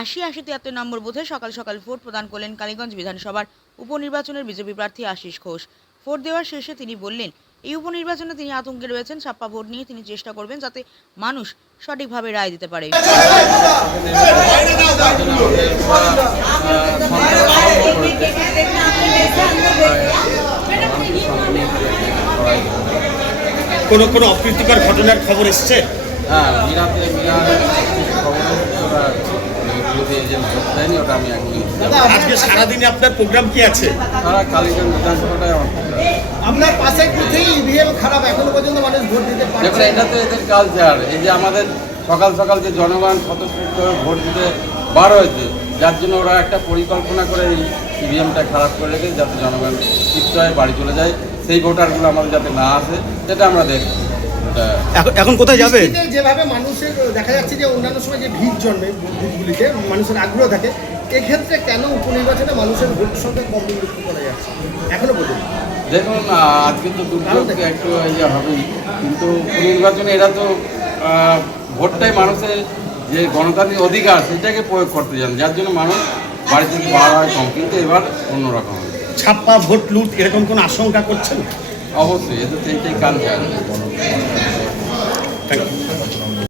আশি আশি তিয়াত্তর নম্বর বুথে সকাল সকাল ভোট প্রদান করলেন কালীগঞ্জ বিধানসভার উপনির্বাচনের বিজেপি প্রার্থী আশিস ঘোষ। ভোট দেওয়ার শেষে তিনি বললেন এই উপনির্বাচনে তিনি আতঙ্কে রয়েছেন ছাপ্পা ভোট নিয়ে তিনি চেষ্টা করবেন যাতে মানুষ সঠিকভাবে রায় দিতে পারে। কোনো কোনো অপ্রীতিকর ঘটনার খবর এসছে? হ্যাঁ এজেন্ট ভোট দেয়নি ওটা আমি একদিন আজকে সারাদিনে আপনার প্রোগ্রাম কি আছে? তারা কালীগঞ্জ বিধানসভাটাই আমার আপনার ইভিএম খারাপ এখনও পর্যন্ত মানুষ ভোট দিতে দেখুন এটা তো এদের কালচার এই যে আমাদের সকাল সকাল যে জনগণ স্বতঃস্ফূর্ত হয়ে ভোট দিতে বার হয়েছে যার জন্য ওরা একটা পরিকল্পনা করে এই ইভিএমটা খারাপ করে রেখে যাতে জনগণ তৃপ্ত হয়ে বাড়ি চলে যায়। সেই ভোটারগুলো আমাদের যাতে না আসে সেটা আমরা এটা এখন এখন কোথায় যাবে? যেভাবে মানুষের দেখা যাচ্ছে যে অন্যান্য সময় যে ভিড় জন্মে বুথগুলিতে মানুষের আগ্রহ থাকে এক্ষেত্রে কেন উপনির্বাচনে মানুষের ভোট সংখ্যা কম লক্ষ্য করা যাচ্ছে? এখনও পর্যন্ত দেখুন আজকে তো দুর্যোগ একটু ইয়ে হবেই। কিন্তু উপনির্বাচনে এরা তো ভোটটাই মানুষের যে গণতান্ত্রিক অধিকার সেটাকে প্রয়োগ করতে যান যার জন্য মানুষ বাড়ি থেকে বার হয় কম কিন্তু এবার অন্যরকম হবে। ছাপ্পা ভোট লুট এরকম কোনো আশঙ্কা করছেন? অবশ্যই এদের সেইটাই you.